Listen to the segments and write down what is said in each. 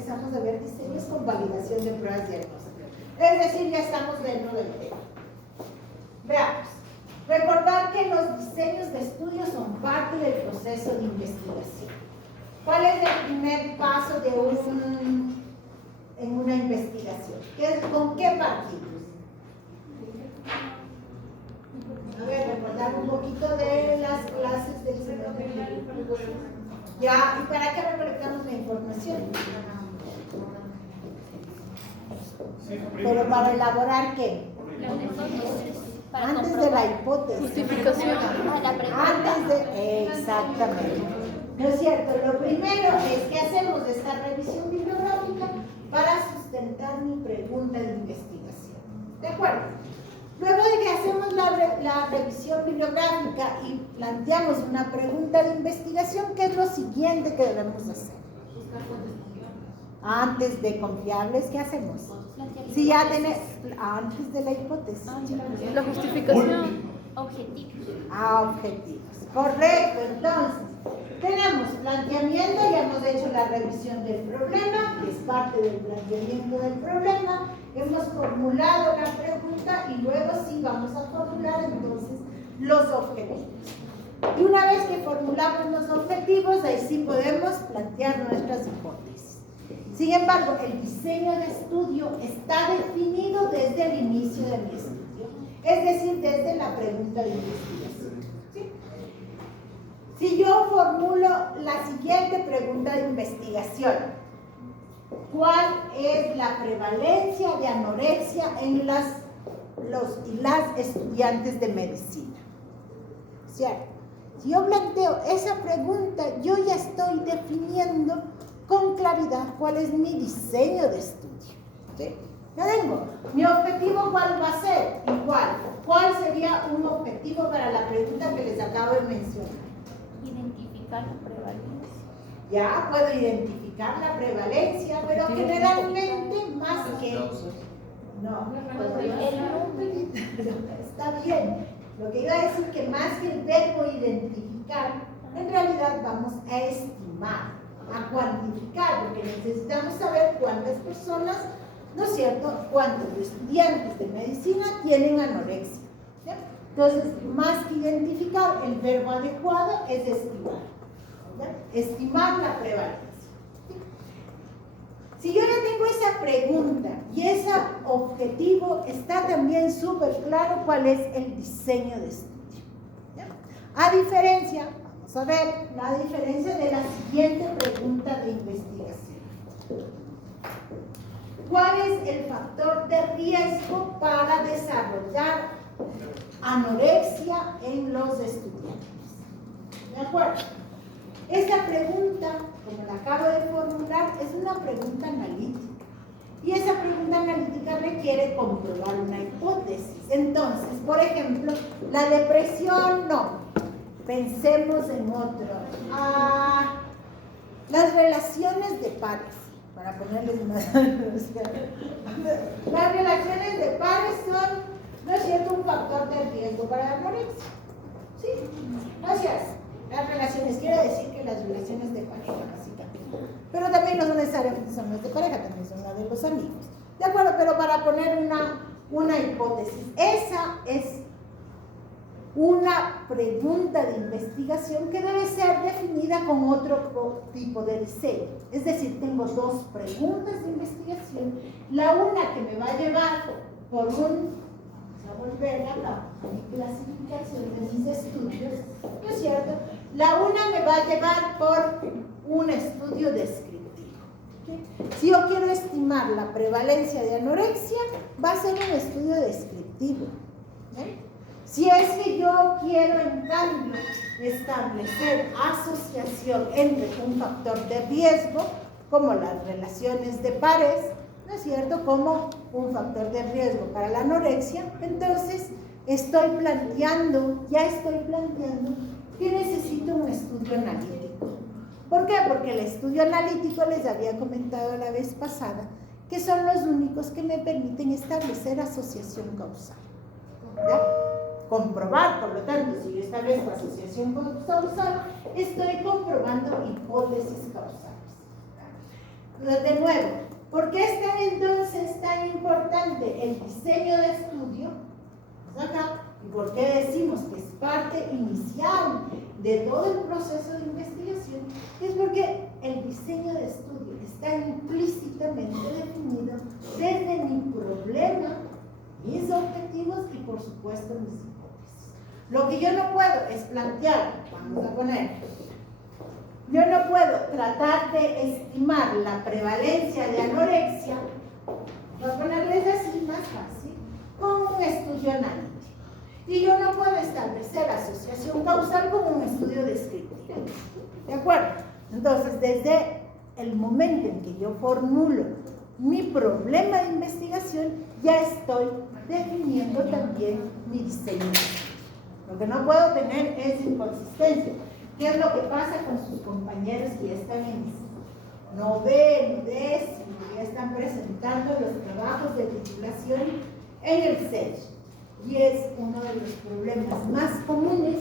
empezamos a ver diseños con validación de pruebas diagnósticas. Es decir, ya estamos dentro del tema. Veamos. Recordar que los diseños de estudio son parte del proceso de investigación. ¿Cuál es el primer paso en una investigación? ¿Con qué partimos? A ver, recordar un poquito de las clases del señor. Ya, ¿y para qué recolectamos la información? Pero para elaborar ¿qué? Antes de la hipótesis. Justificación. Antes de, exactamente. ¿No es cierto? Lo primero es que hacemos esta revisión bibliográfica para sustentar mi pregunta de investigación. ¿De acuerdo? Luego de que hacemos la revisión bibliográfica y planteamos una pregunta de investigación, ¿qué es lo siguiente que debemos hacer? Antes de confiables, ¿qué hacemos? Si ya tenemos, antes de la hipótesis. La justificación. Objetivos. Objetivos. Correcto, entonces, tenemos planteamiento, ya hemos hecho la revisión del problema, que es parte del planteamiento del problema, hemos formulado la pregunta y luego sí vamos a formular entonces los objetivos. Y una vez que formulamos los objetivos, ahí sí podemos plantear nuestras hipótesis. Sin embargo, el diseño de estudio está definido desde el inicio de mi estudio, es decir, desde la pregunta de investigación. ¿Sí? Si yo formulo la siguiente pregunta de investigación, ¿cuál es la prevalencia de anorexia en las estudiantes de medicina? ¿Cierto? Si yo planteo esa pregunta, yo ya estoy definiendo con claridad cuál es mi diseño de estudio. ¿Sí? Ya tengo. Mi objetivo, ¿cuál va a ser? Igual. ¿Cuál sería un objetivo para la pregunta que les acabo de mencionar? Identificar la prevalencia. Ya puedo identificar la prevalencia, pero generalmente más que... No, está bien. Lo que iba a decir que más que el verbo identificar, en realidad vamos a estimar, a cuantificar, porque necesitamos saber cuántas personas, ¿no es cierto?, cuántos estudiantes de medicina tienen anorexia. ¿Sí? Entonces, más que identificar, el verbo adecuado es estimar. ¿Sí? Estimar la prevalencia. ¿Sí? Si yo ya tengo esa pregunta y ese objetivo, está también súper claro cuál es el diseño de estudio. ¿Sí? A diferencia, vamos a ver, la diferencia de la siguiente pregunta de investigación. ¿Cuál es el factor de riesgo para desarrollar anorexia en los estudiantes? ¿De acuerdo? Esta pregunta, como la acabo de formular, es una pregunta analítica. Y esa pregunta analítica requiere comprobar una hipótesis. Entonces, por ejemplo, la depresión no. Pensemos en otro. Las relaciones de pares, para ponerles más. Las relaciones de pares son, ¿no es cierto?, un factor de riesgo para la anorexia. ¿Sí? Gracias. Las relaciones, quiere decir que las relaciones de pareja, básicamente. Pero también no son necesariamente son las de pareja, también son las de los amigos. ¿De acuerdo? Pero para poner una hipótesis, esa es una pregunta de investigación que debe ser definida con otro tipo de diseño. Es decir, tengo dos preguntas de investigación, la una que me va a llevar por vamos a volver a la clasificación de mis estudios, ¿no es cierto? La una me va a llevar por un estudio descriptivo. ¿Sí? Si yo quiero estimar la prevalencia de anorexia, va a ser un estudio descriptivo. ¿Sí? Si es que yo quiero, en cambio, establecer asociación entre un factor de riesgo, como las relaciones de pares, ¿no es cierto?, como un factor de riesgo para la anorexia, entonces ya estoy planteando que necesito un estudio analítico. ¿Por qué? Porque el estudio analítico, les había comentado la vez pasada, que son los únicos que me permiten establecer asociación causal. ¿Ya? Comprobar, por lo tanto, si yo establezco asociación causal, estoy comprobando hipótesis causales. De nuevo, ¿por qué es entonces tan importante el diseño de estudio? Acá. ¿Y por qué decimos que es parte inicial de todo el proceso de investigación? Es porque el diseño de estudio está implícitamente definido desde mi problema, mis objetivos y por supuesto mis hipótesis. Lo que yo no puedo es plantear, vamos a poner, yo no puedo tratar de estimar la prevalencia de anorexia, voy a ponerles así más fácil, con un estudio analítico. Y yo no puedo establecer asociación causal con un estudio descriptivo. ¿De acuerdo? Entonces, desde el momento en que yo formulo mi problema de investigación, ya estoy definiendo también mi diseño. Lo que no puedo tener es inconsistencia. ¿Qué es lo que pasa con sus compañeros que ya están en noveno, décimo, ya están presentando los trabajos de titulación en el SEDGE? Y es uno de los problemas más comunes,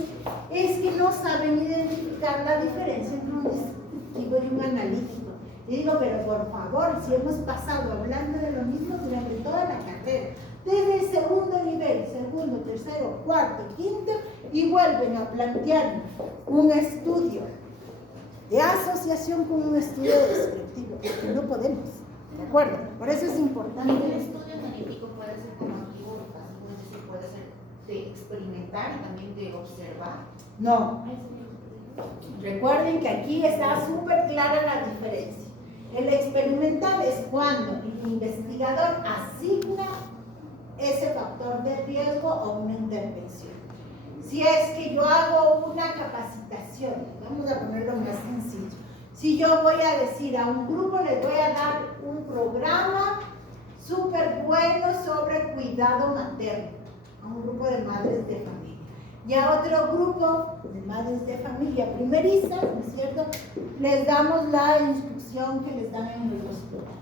es que no saben identificar la diferencia entre un descriptivo y un analítico. Y digo, pero por favor, si hemos pasado hablando de lo mismo durante toda la carrera, desde el segundo nivel, segundo, tercero, cuarto, quinto, y vuelven a plantear un estudio de asociación con un estudio descriptivo, que no podemos, ¿de acuerdo? Por eso es importante. El estudio analítico puede ser como activo, es decir, puede ser de experimentar y también de observar. No. Recuerden que aquí está súper clara la diferencia. El experimental es cuando el investigador asigna ese factor de riesgo a una intervención. Si es que yo hago una capacitación, vamos a ponerlo más sencillo. Si yo voy a decir a un grupo, les voy a dar un programa súper bueno sobre cuidado materno, a un grupo de madres de familia. Y a otro grupo de madres de familia primeriza, ¿no es cierto?, les damos la instrucción que les dan en los hospitales.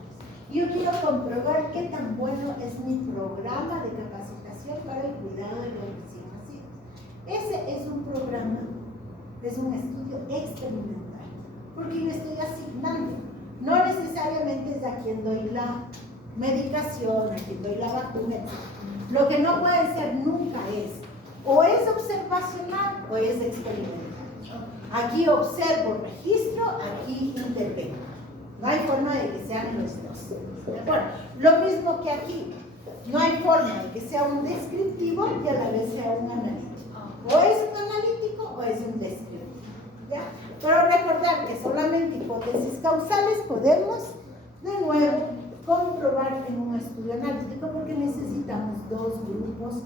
Yo quiero comprobar qué tan bueno es mi programa de capacitación para el cuidado de los recién nacidos. Ese es un programa, es un estudio experimental, porque yo estoy asignando. No necesariamente es a quien doy la medicación, a quien doy la vacuna, etc. Lo que no puede ser nunca es, o es observacional o es experimental. Aquí observo, registro, aquí intervengo. No hay forma de que sean los dos. ¿De acuerdo? Lo mismo que aquí. No hay forma de que sea un descriptivo y a la vez sea un analítico. O es un analítico o es un descriptivo. ¿Ya? Pero recordar que solamente hipótesis causales podemos, de nuevo, comprobar en un estudio analítico porque necesitamos dos grupos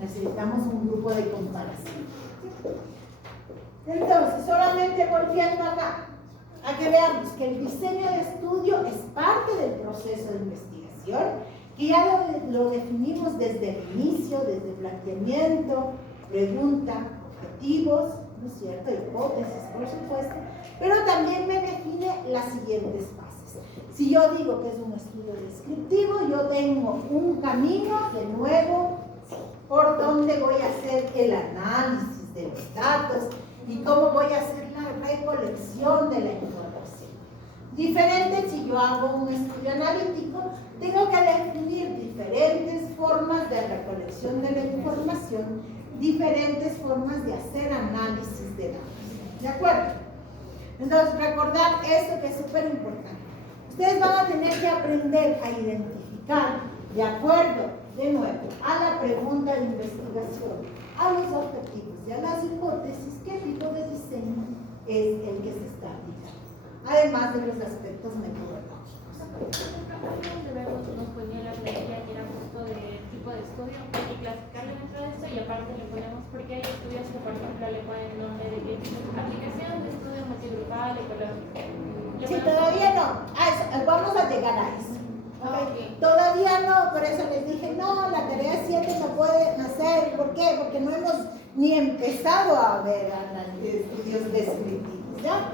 necesitamos un grupo de comparación. Entonces, solamente volviendo acá, a que veamos que el diseño de estudio es parte del proceso de investigación, que ya lo definimos desde el inicio, desde planteamiento, pregunta, objetivos, ¿no es cierto?, hipótesis, por supuesto, pero también me define las siguientes fases. Si yo digo que es un estudio descriptivo, yo tengo un camino, de nuevo, por donde voy a hacer el análisis de los datos y cómo voy a hacer la recolección de la información. Diferente si yo hago un estudio analítico, tengo que definir diferentes formas de recolección de la información, diferentes formas de hacer análisis de datos. ¿De acuerdo? Entonces, recordar esto que es súper importante. Ustedes van a tener que aprender a identificar, de acuerdo, de nuevo, a la pregunta de investigación, a los objetivos y a las hipótesis, qué tipo de diseño es el que se está aplicando, además de los aspectos metodológicos. Nos ponía la planilla que era justo del tipo de estudio y clasificarlo dentro de esto, y aparte le ponemos, porque hay estudios que por ejemplo le ponen nombre de que aplicación de estudio multigrupal ecológico. Sí, todavía no. Vamos a llegar a eso. Okay. Todavía no, por eso les dije, no, la tarea 7 no pueden hacer. ¿Por qué? Porque no hemos ni empezado a ver estudios descriptivos, ¿ya?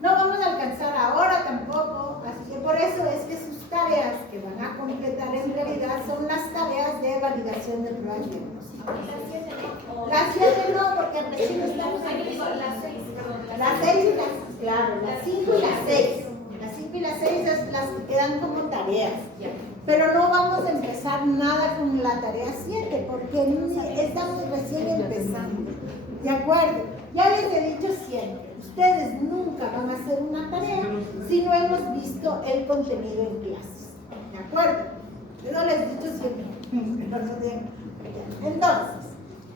No vamos a alcanzar ahora tampoco, así que por eso es que sus tareas que van a completar en realidad son las tareas de validación del prueba diagnóstico. Las 7 no, porque recién estamos aquí. Las 6 y las, claro, las 5 y las 6. Las 5 5 y la 6 es las que quedan como tareas. Ya. Pero no vamos a empezar nada con la tarea 7 porque estamos recién empezando. ¿De acuerdo? Ya les he dicho siempre, ustedes nunca van a hacer una tarea si no hemos visto el contenido en clases. ¿De acuerdo? Yo no les he dicho siempre. Entonces,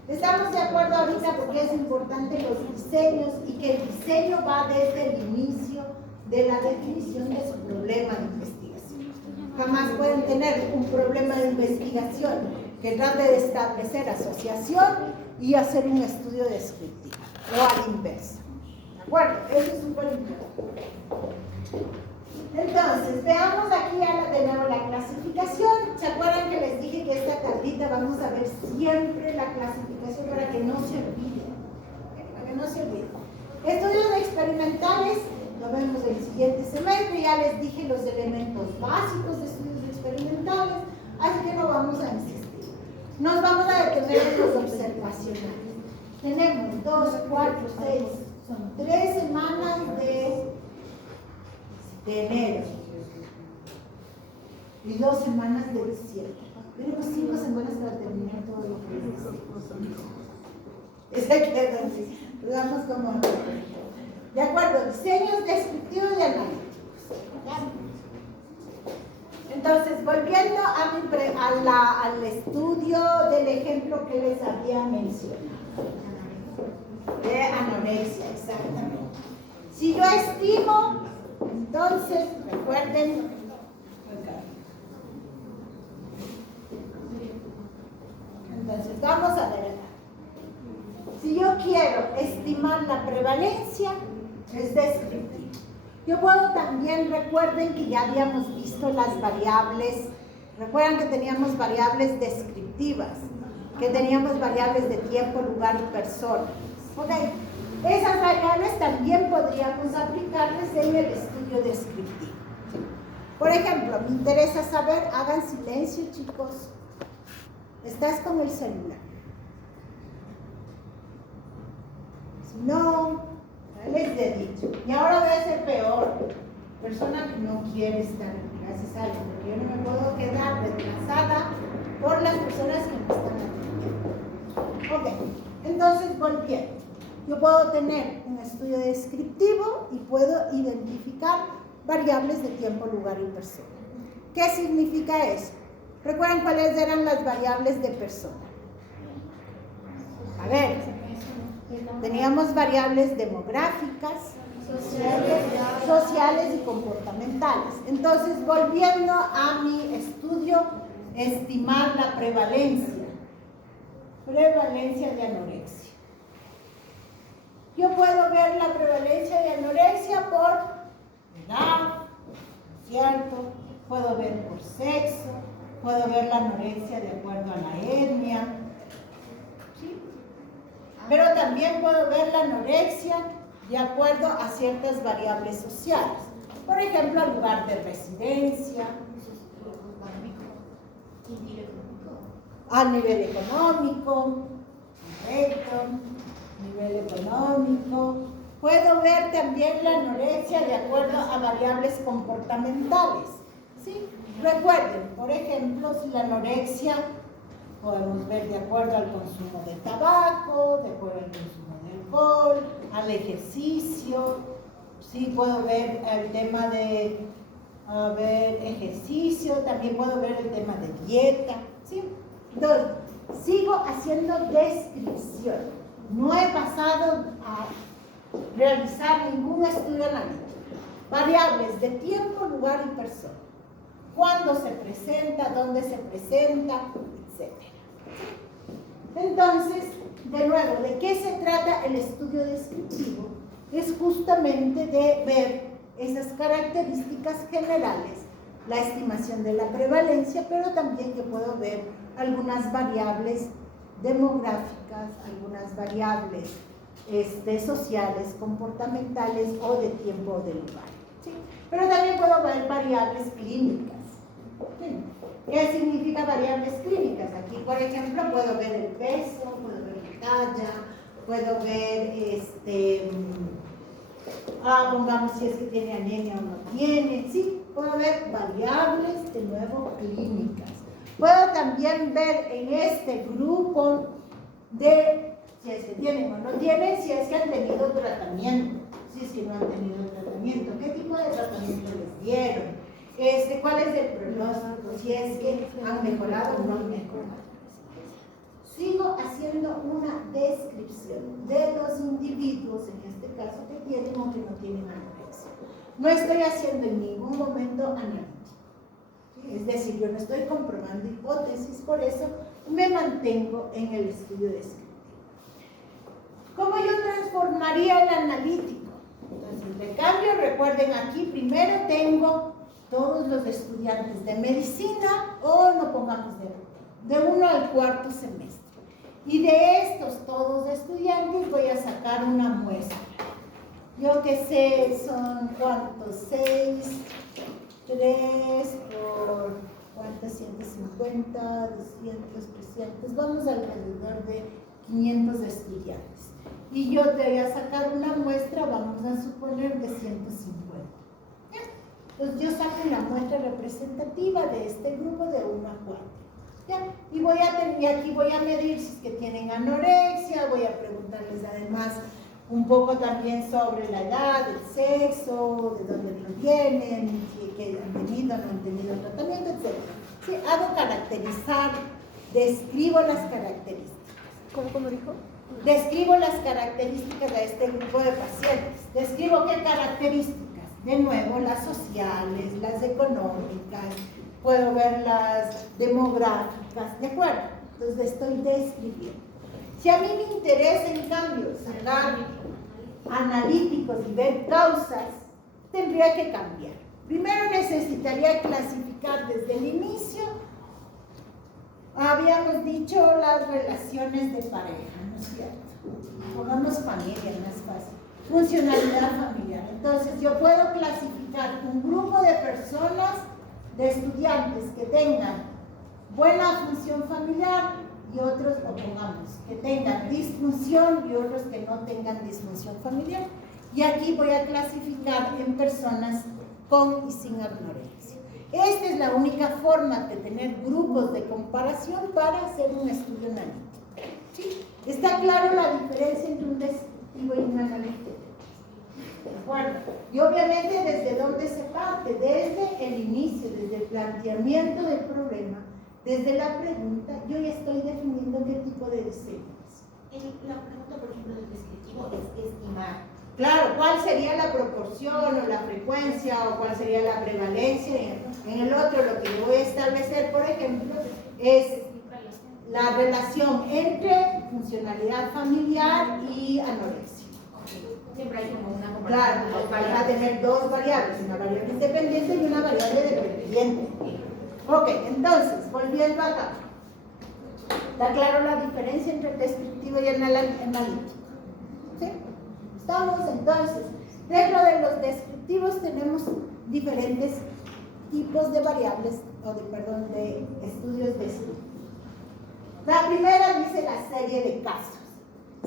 estamos de acuerdo ahorita porque es importante los diseños y que el diseño va desde el inicio de la definición de su problema de investigación. Jamás pueden tener un problema de investigación que trate de establecer asociación y hacer un estudio descriptivo o a la inversa. ¿De acuerdo? Eso es súper importante. Entonces, veamos aquí de nuevo la clasificación. ¿Se acuerdan que les dije que esta tablita vamos a ver siempre la clasificación para que no se olvide? Para que no se olvide. Estudios experimentales, lo vemos el siguiente semestre. Ya les dije los elementos básicos de estudios experimentales, así que no vamos a insistir. Nos vamos a detener en los observacionales. Tenemos 2, 4, 6, son 3 semanas de enero y 2 semanas de diciembre. Tenemos 5 semanas para terminar todo lo que es. Esa queda así. Lo damos como. De acuerdo, diseños descriptivos y analíticos. Entonces, volviendo al estudio del ejemplo que les había mencionado. De anorexia, exactamente. Si yo estimo, entonces, recuerden, entonces vamos a ver acá. Si yo quiero estimar la prevalencia, es descriptivo. Yo puedo también, recuerden que ya habíamos visto las variables, recuerdan que teníamos variables descriptivas, que teníamos variables de tiempo, lugar y persona. Ok, esas variables también podríamos aplicarlas en el estudio descriptivo. Por ejemplo, me interesa saber, hagan silencio chicos, estás con el celular. Si no, les he dicho. Y ahora voy a ser peor, persona que no quiere estar en clases, ¿sabes? Porque yo no me puedo quedar retrasada por las personas que me están atendiendo. Ok, entonces volviendo. Yo puedo tener un estudio descriptivo y puedo identificar variables de tiempo, lugar y persona. ¿Qué significa eso? ¿Recuerdan cuáles eran las variables de persona? A ver, teníamos variables demográficas, sociales y comportamentales. Entonces, volviendo a mi estudio, estimar la prevalencia de anorexia. Yo puedo ver la prevalencia de anorexia por edad, ¿cierto? Puedo ver por sexo, puedo ver la anorexia de acuerdo a la etnia, ¿sí? Pero también puedo ver la anorexia de acuerdo a ciertas variables sociales. Por ejemplo, el lugar de residencia, a nivel económico, correcto, nivel económico. Puedo ver también la anorexia de acuerdo a variables comportamentales, ¿sí? Recuerden, por ejemplo, si la anorexia podemos ver de acuerdo al consumo de tabaco, de acuerdo al consumo de alcohol, al ejercicio, sí puedo ver el tema de ejercicio, también puedo ver el tema de dieta, ¿sí? Entonces, sigo haciendo descripción. No he pasado a realizar ningún estudio analítico. Variables de tiempo, lugar y persona. Cuándo se presenta, dónde se presenta, etc. Entonces, de nuevo, ¿de qué se trata el estudio descriptivo? Es justamente de ver esas características generales, la estimación de la prevalencia, pero también yo puedo ver algunas variables demográficas, algunas variables sociales, comportamentales o de tiempo o de lugar, ¿sí? Pero también puedo ver variables clínicas. ¿Sí? ¿Qué significa variables clínicas? Aquí, por ejemplo, puedo ver el peso, puedo ver la talla, puedo ver Pongamos si es que tiene anemia o no tiene, sí, puedo ver variables de nuevo clínicas. Puedo también ver en este grupo de si es que tienen o no tienen, si es que han tenido tratamiento, si es que no han tenido tratamiento, qué tipo de tratamiento les dieron, cuál es el pronóstico, si es que han mejorado o no han mejorado. Sigo haciendo una descripción de los individuos, en este caso, que tienen o que no tienen anorexia. No estoy haciendo en ningún momento analítico. Es decir, yo no estoy comprobando hipótesis, por eso me mantengo en el estudio descriptivo. ¿Cómo yo transformaría el analítico? Entonces, de cambio, recuerden aquí, primero tengo todos los estudiantes de medicina, o no pongamos de 1 al 4º semestre. Y de estos todos estudiantes voy a sacar una muestra. Yo que sé, son ¿cuántos? 6, 3 por ¿cuántos? 150, 200, 300, vamos alrededor de 500 estudiantes. Y yo te voy a sacar una muestra, vamos a suponer, de 150. Entonces yo saco la muestra representativa de este grupo de 1 a 4. ¿Ya? Y aquí voy a medir si es que tienen anorexia, voy a preguntarles además un poco también sobre la edad, el sexo, de dónde provienen, si que han tenido o no han tenido tratamiento, etc. ¿Sí? Hago caracterizar, describo las características. ¿Cómo dijo? Describo las características de este grupo de pacientes. Describo qué características. De nuevo, las sociales, las económicas, puedo ver las demográficas, ¿de acuerdo? Entonces estoy describiendo. Si a mí me interesa, en cambio, sacar analíticos y ver causas, tendría que cambiar. Primero necesitaría clasificar desde el inicio, habíamos dicho las relaciones de pareja, ¿no es cierto? Pongamos familia, más fácil. Funcionalidad familiar. Entonces yo puedo clasificar un grupo de personas, de estudiantes que tengan buena función familiar y otros, o pongamos, que tengan disfunción y otros que no tengan disfunción familiar. Y aquí voy a clasificar en personas con y sin anorexia. Esta es la única forma de tener grupos de comparación para hacer un estudio analítico. ¿Sí? ¿Está claro la diferencia entre un descriptivo y un analítico? ¿De acuerdo? Y obviamente desde dónde se parte, desde el inicio, desde el planteamiento del problema, desde la pregunta, yo ya estoy definiendo qué tipo de diseño es. La pregunta, por ejemplo, del descriptivo es estimar. Claro, ¿cuál sería la proporción o la frecuencia o cuál sería la prevalencia? En el otro, lo que yo voy a establecer, por ejemplo, es la relación entre funcionalidad familiar y anorexia. Siempre hay como una comparación. Claro, vas a tener dos variables, una variable independiente y una variable dependiente. Ok, entonces, volviendo acá. ¿Está claro la diferencia entre el descriptivo y el analítico? ¿Sí? Estamos entonces, dentro de los descriptivos tenemos diferentes tipos de variables, de estudios de estudio. La primera dice la serie de casos.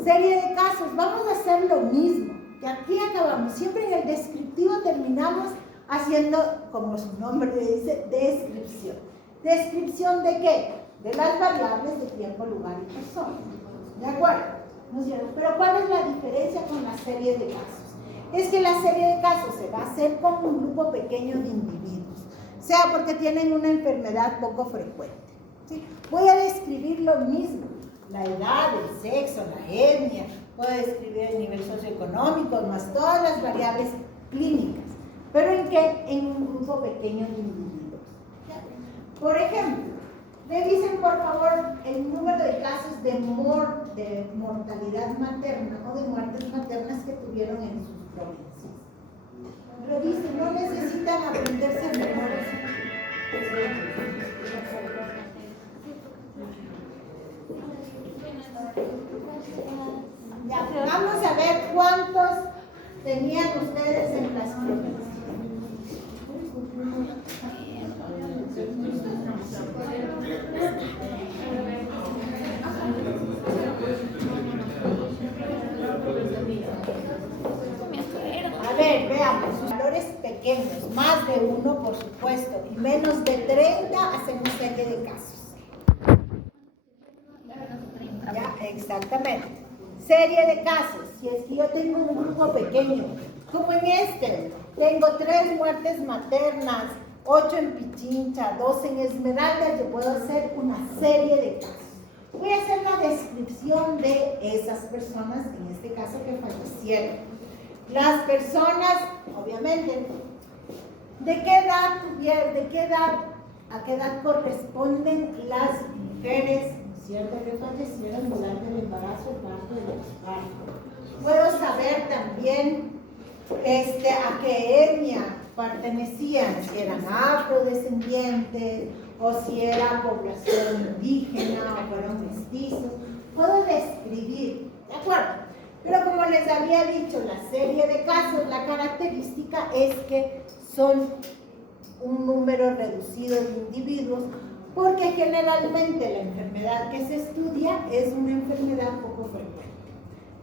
Serie de casos, vamos a hacer lo mismo, que aquí acabamos, siempre en el descriptivo terminamos haciendo, como su nombre dice, descripción. ¿Descripción de qué? De las variables de tiempo, lugar y persona. ¿De acuerdo? ¿No es cierto? Pero ¿cuál es la diferencia con la serie de casos? Es que la serie de casos se va a hacer con un grupo pequeño de individuos, sea porque tienen una enfermedad poco frecuente. ¿Sí? Voy a describir lo mismo, la edad, el sexo, la etnia, puedo describir el nivel socioeconómico, más todas las variables clínicas. ¿Pero en qué? En un grupo pequeño de individuos. Por ejemplo, revisen por favor el número de casos de mortalidad materna o de muertes maternas que tuvieron en sus provincias. Revisen, no necesitan aprenderse de memoria. Ya, vamos a ver cuántos tenían ustedes en las provincias. Me acuerdo. pequeños, más de uno por supuesto, y menos de 30 hacemos serie de casos. Ya, exactamente. Serie de casos, si es que yo tengo un grupo pequeño, como en este, tengo 3 muertes maternas, 8 en Pichincha, 2 en Esmeralda, yo puedo hacer una serie de casos. Voy a hacer la descripción de esas personas, en este caso que fallecieron. Las personas, obviamente, ¿de qué edad a qué edad corresponden las mujeres, ¿no es cierto?, que fallecieron durante el embarazo, el parto y el posparto? Puedo saber también a qué etnia pertenecían, si eran afrodescendientes o si era población indígena o fueron mestizos. Puedo describir, ¿de acuerdo? Pero como les había dicho, la serie de casos, la característica es que son un número reducido de individuos, porque generalmente la enfermedad que se estudia es una enfermedad poco frecuente.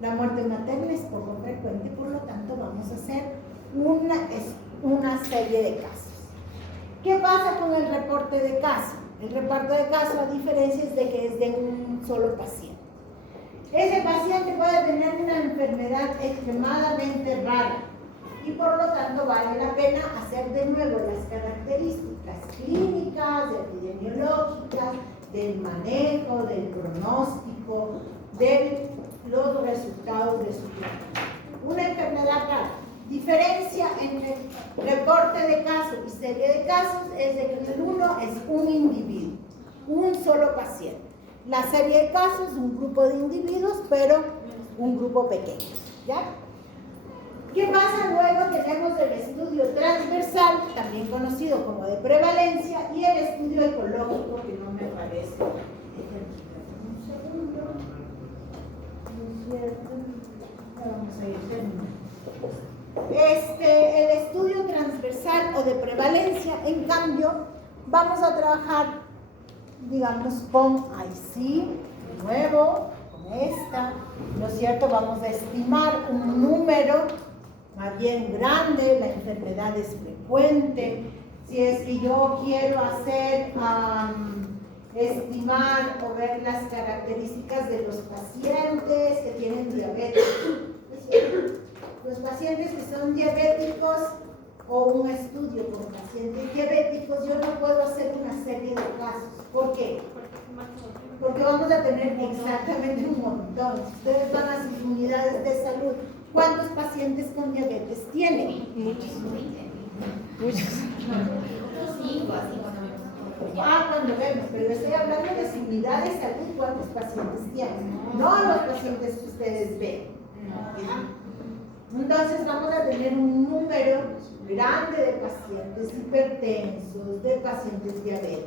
La muerte materna es poco frecuente, por lo tanto vamos a hacer una serie de casos. ¿Qué pasa con el reporte de caso? El reporte de caso, a diferencia, es de que es de un solo paciente. Ese paciente puede tener una enfermedad extremadamente rara y por lo tanto vale la pena hacer de nuevo las características clínicas, epidemiológicas, del manejo, del pronóstico, de los resultados de su tratamiento. Una enfermedad rara. Diferencia entre reporte de casos y serie de casos es de que el uno es un individuo, un solo paciente. La serie de casos es un grupo de individuos, pero un grupo pequeño. ¿Ya? ¿Qué pasa luego? Tenemos el estudio transversal, también conocido como de prevalencia, y el estudio ecológico, que no me parece. Un segundo. ¿No es cierto? Vamos a ir terminando. El estudio transversal o de prevalencia, en cambio, vamos a trabajar, digamos, con IC, de nuevo, con esta, ¿no es cierto? Vamos a estimar un número más bien grande, la enfermedad es frecuente. Si es que yo quiero hacer, estimar o ver las características de los pacientes que tienen diabetes, los pacientes que son diabéticos o un estudio con pacientes diabéticos, yo no puedo hacer una serie de casos. ¿Por qué? Porque vamos a tener exactamente un montón. Ustedes van a sus unidades de salud. ¿Cuántos pacientes con diabetes tienen? Muchos. Cuando vemos, pero estoy hablando de su unidad de salud, ¿cuántos pacientes tienen? No los pacientes que ustedes ven. Entonces vamos a tener un número grande de pacientes hipertensos, de pacientes diabéticos.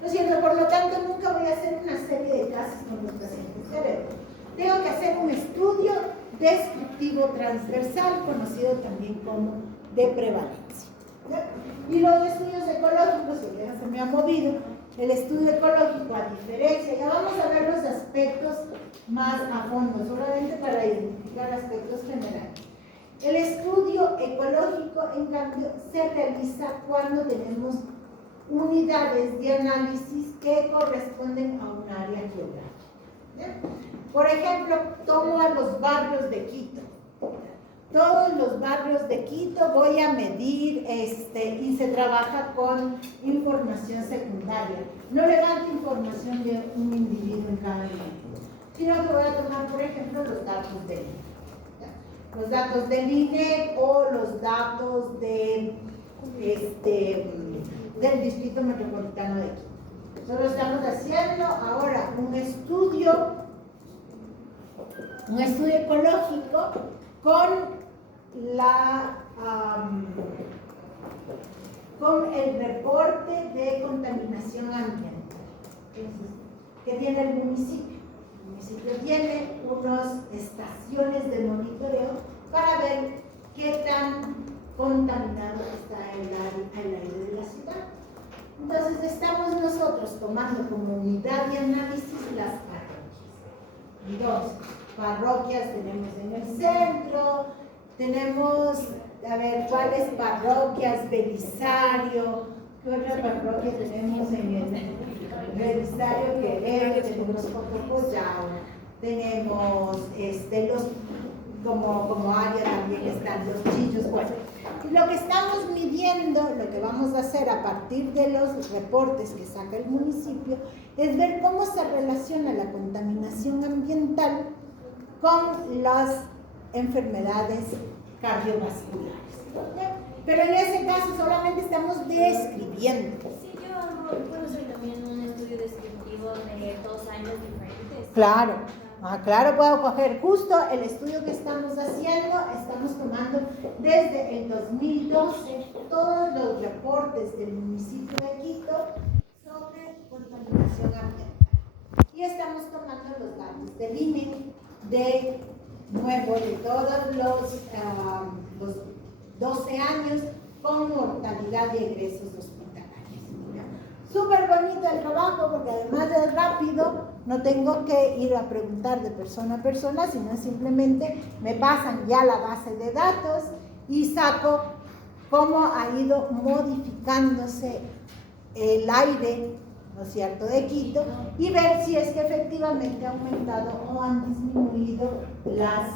¿No es cierto? Por lo tanto, nunca voy a hacer una serie de casos con los pacientes diabéticos. Tengo que hacer un estudio descriptivo transversal, conocido también como de prevalencia. ¿Ya? Y los estudios ecológicos, que ya se me ha movido, el estudio ecológico, a diferencia, ya vamos a ver los aspectos más a fondo, solamente para identificar aspectos generales. El estudio ecológico, en cambio, se realiza cuando tenemos unidades de análisis que corresponden a un área geográfica. ¿Ya? Por ejemplo, tomo a los barrios de Quito. Todos los barrios de Quito voy a medir y se trabaja con información secundaria. No levanto información de un individuo en cada individuo, sino que voy a tomar, por ejemplo, los datos del INE. Los datos del INE o los datos del Distrito Metropolitano de Quito. Solo estamos haciendo ahora un estudio ecológico con el reporte de contaminación ambiental que tiene el municipio. El municipio tiene unas estaciones de monitoreo para ver qué tan contaminado está el aire de la ciudad. Entonces estamos nosotros tomando como unidad de análisis las parroquias. Entonces, parroquias tenemos en el centro, tenemos A ver, ¿cuáles parroquias? Belisario. ¿Qué otra parroquia tenemos en el Belisario? Querétaro, tenemos Cococoyao, tenemos los, como área también están los Chillos. Bueno, lo que estamos midiendo, lo que vamos a hacer a partir de los reportes que saca el municipio, es ver cómo se relaciona la contaminación ambiental con las enfermedades cardiovasculares. Pero en ese caso solamente estamos describiendo. Sí, yo puedo hacer también un estudio descriptivo de 2 años diferentes. Claro, claro, puedo coger justo el estudio que estamos haciendo, estamos tomando desde el 2012 todos los reportes del municipio de Quito sobre contaminación ambiental. Y estamos tomando los datos del INE, de nuevo, de todos los 12 años con mortalidad y egresos hospitalarios. Súper bonito el trabajo porque además es rápido, no tengo que ir a preguntar de persona a persona, sino simplemente me pasan ya la base de datos y saco cómo ha ido modificándose el aire, ¿no es cierto?, de Quito, y ver si es que efectivamente ha aumentado o han disminuido las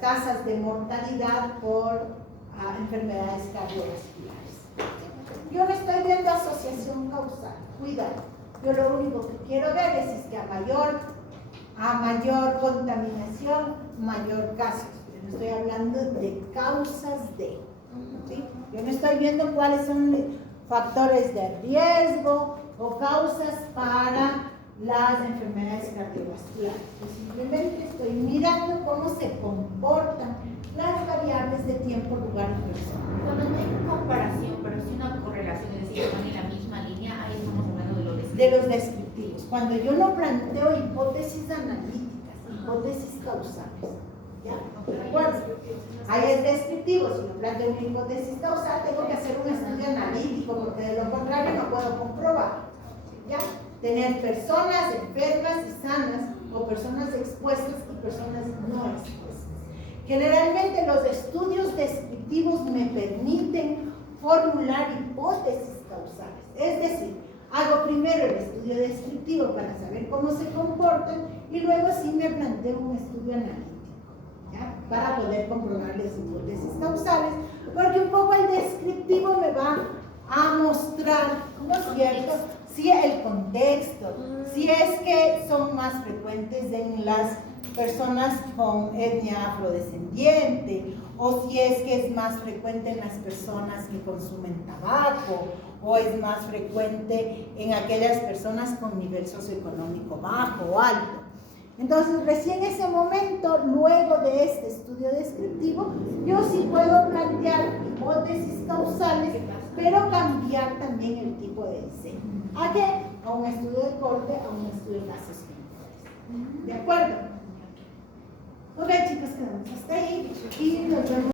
tasas de mortalidad por enfermedades cardiovasculares. Yo no estoy viendo asociación causal, cuidado. Yo lo único que quiero ver es que a mayor contaminación, mayor casos. Yo no estoy hablando de causas de, ¿sí? Yo no estoy viendo cuáles son factores de riesgo o causas para las enfermedades cardiovasculares. Yo simplemente estoy mirando cómo se comportan las variables de tiempo, lugar y persona. Cuando no hay comparación, pero sí una correlación, es decir, van en la misma línea, ahí estamos hablando de lo de los descriptivos. Cuando yo no planteo hipótesis analíticas, hipótesis causales, ¿ya? ¿De acuerdo? Ahí es descriptivo. Si no planteo una hipótesis causal, tengo que hacer un estudio analítico, porque de lo contrario no puedo comprobar, ¿ya? Tener personas enfermas y sanas, o personas expuestas y personas no expuestas. Generalmente los estudios descriptivos me permiten formular hipótesis causales, es decir, hago primero el estudio descriptivo para saber cómo se comportan y luego sí me planteo un estudio analítico, ¿ya?, para poder comprobar las hipótesis causales, porque un poco el descriptivo me va a mostrar, ¿no es cierto?, si el contexto, si es que son más frecuentes en las personas con etnia afrodescendiente, o si es que es más frecuente en las personas que consumen tabaco, o es más frecuente en aquellas personas con nivel socioeconómico bajo o alto. Entonces, recién en ese momento, luego de este estudio descriptivo, yo sí puedo plantear hipótesis causales, pero cambiar también el tipo de diseño. ¿A qué? A un estudio de corte, a un estudio de casos clínicos. ¿De acuerdo? Ok, chicos, quedamos hasta ahí y nos vemos.